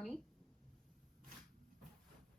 Tony.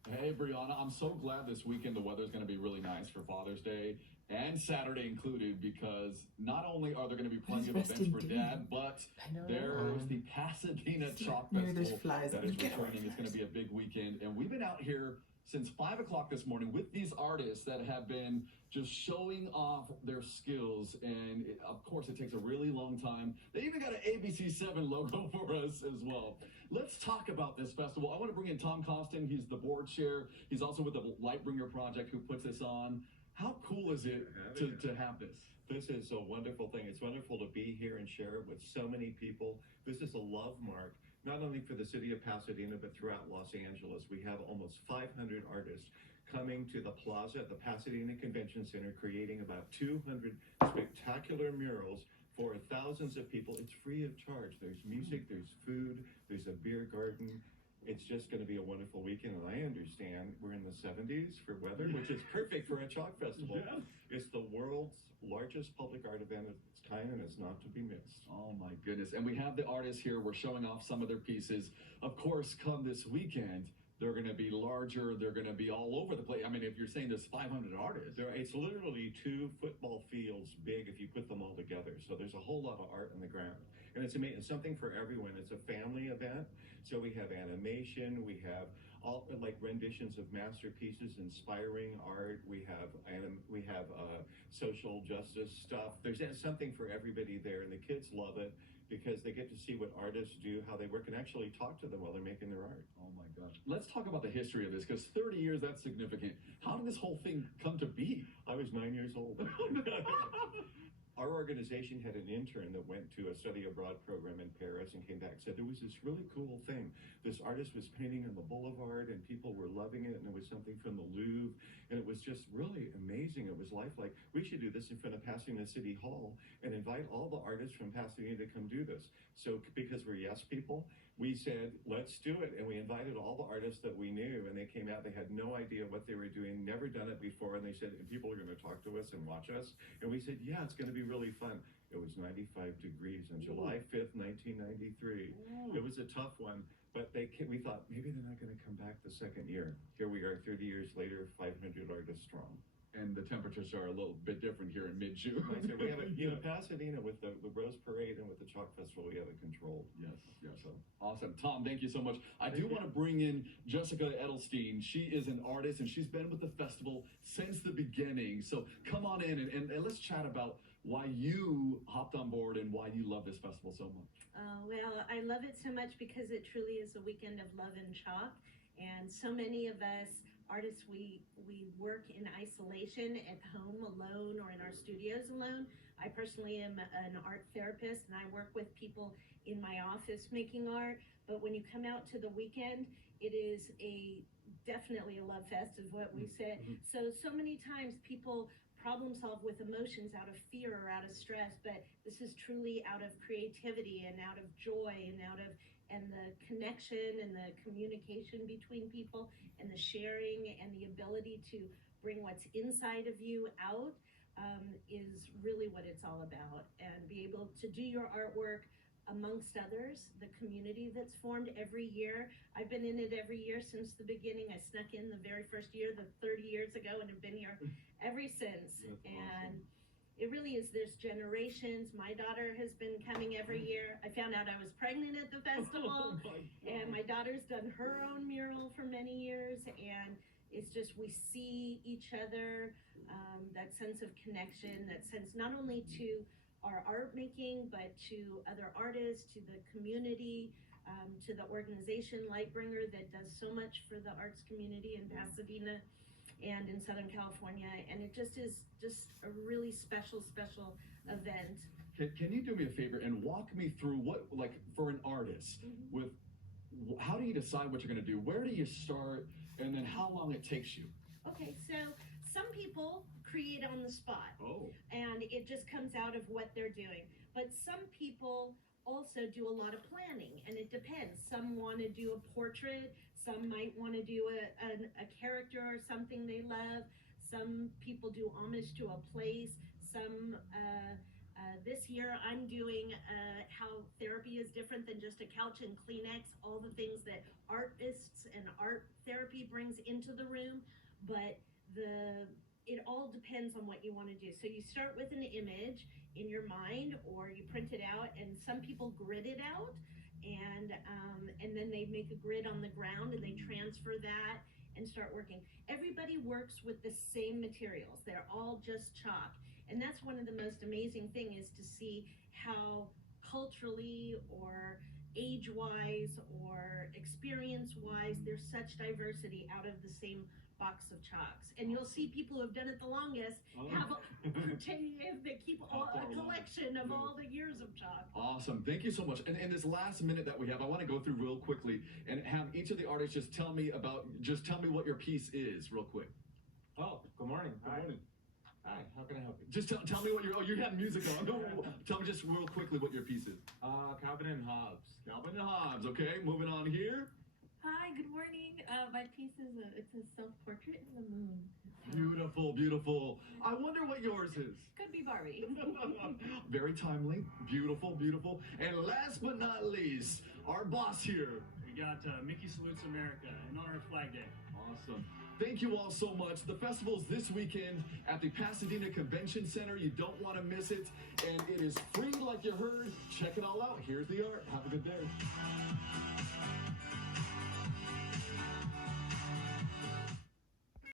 Hey, Brianna, I'm so glad this weekend the weather's going to be really nice for Father's Day and Saturday included, because not only are there going to be plenty of events for Dad, but there's the Pasadena Chalk Festival that is returning. It's going to be a big weekend, and we've been out here since 5 o'clock this morning with these artists that have been just showing off their skills, and of course it takes a really long time. They even got an ABC7 logo for us as well. Let's talk about this festival. I want to bring in Tom Coston. He's the board chair. He's also with the Lightbringer Project who puts this on. How cool is it to have this? This is a wonderful thing. It's wonderful to be here and share it with so many people. This is a love mark, not only for the city of Pasadena, but throughout Los Angeles. We have almost 500 artists coming to the plaza at the Pasadena Convention Center, creating about 200 spectacular murals for thousands of people. It's free of charge. There's music, there's food, there's a beer garden. It's just going to be a wonderful weekend, and I understand we're in the 70s for weather, which is perfect for a chalk festival. Yeah. It's the world's largest public art event of its kind, and it's not to be missed. Oh my goodness. And we have the artists here. We're showing off some of their pieces. Of course, come this weekend, they're going to be larger. They're going to be all over the place. I mean, if you're saying there's 500 artists. It's literally 2 football fields big if you put them all together. So there's a whole lot of art on the ground. And it's amazing, something for everyone. It's a family event. So we have animation, we have all like renditions of masterpieces, inspiring art. We have social justice stuff. There's something for everybody there, and the kids love it because they get to see what artists do, how they work, and actually talk to them while they're making their art. Oh my gosh. Let's talk about the history of this, because 30 years, that's significant. How did this whole thing come to be? I was 9 years old. Our organization had an intern that went to a study abroad program in Paris and came back and said there was this really cool thing. This artist was painting on the boulevard and people were loving it, and it was something from the Louvre, and it was just really amazing. It was lifelike. We should do this in front of Pasadena City Hall and invite all the artists from Pasadena to come do this. So because we're yes people, we said, let's do it. And we invited all the artists that we knew, and they came out. They had no idea what they were doing, never done it before. And they said, and people are going to talk to us and watch us. And we said, yeah, it's going to be really fun. It was 95 degrees on July 5th, 1993. It was a tough one, but we thought maybe they're not going to come back the second year. Here we are 30 years later, 500 artists strong. And the temperatures are a little bit different here in mid-June. So we have Pasadena with the Rose Parade and with the Chalk Festival, we have it controlled. Yes. So awesome. Tom, thank you so much. I do want to bring in Jessica Edelstein. She is an artist, and she's been with the festival since the beginning. So come on in, and let's chat about why you hopped on board and why you love this festival so much. Well, I love it so much because it truly is a weekend of love and chalk. And so many of us artists, we work in isolation at home alone or in our studios alone. I personally am an art therapist, and I work with people in my office making art. But when you come out to the weekend, it is definitely a love fest is what we say. So many times people problem solve with emotions out of fear or out of stress, but this is truly out of creativity and out of joy and the connection and the communication between people and the sharing and the ability to bring what's inside of you out is really what it's all about. And be able to do your artwork amongst others, the community that's formed every year. I've been in it every year since the beginning. I snuck in the very first year, 30 years ago, and have been here ever since. That's and awesome. It really is, there's generations. My daughter has been coming every year. I found out I was pregnant at the festival, and my daughter's done her own mural for many years, and it's just, we see each other, that sense of connection, that sense not only to our art making, but to other artists, to the community, to the organization Lightbringer that does so much for the arts community in Pasadena and in Southern California. And it just is just a really special event. Can you do me a favor and walk me through what, like for an artist, with how do you decide what you're going to do? Where do you start? And then how long it takes you? Okay, so some people create on the spot. And it just comes out of what they're doing. But some people also do a lot of planning, and it depends. Some want to do a portrait, some might want to do a character or something they love. Some people do homage to a place. Some This year I'm doing how therapy is different than just a couch and Kleenex, all the things that artists and art therapy brings into the room, but it all depends on what you want to do. So you start with an image in your mind, or you print it out, and some people grid it out, and then they make a grid on the ground and they transfer that and start working. Everybody works with the same materials. They're all just chalk. And that's one of the most amazing things, is to see how culturally or age-wise or experience-wise, there's such diversity out of the same box of chalks. And you'll see people who have done it the longest they keep a collection of all the years of chalk. Awesome. Thank you so much. And in this last minute that we have, I want to go through real quickly and have each of the artists just tell me what your piece is real quick. Oh, good morning. Good morning. Hi, how can I help you? Just tell me what you have music on. No, tell me just real quickly what your piece is. Calvin and Hobbes. Calvin and Hobbes. Okay, moving on here. Hi, good morning. My piece is it's a self-portrait in the moon. Beautiful, beautiful. I wonder what yours is. Could be Barbie. Very timely. Beautiful, beautiful. And last but not least, our boss here. We got Mickey Salutes America in honor of Flag Day. Awesome. Thank you all so much. The festival's this weekend at the Pasadena Convention Center. You don't want to miss it. And it is free, like you heard. Check it all out. Here's the art. Have a good day.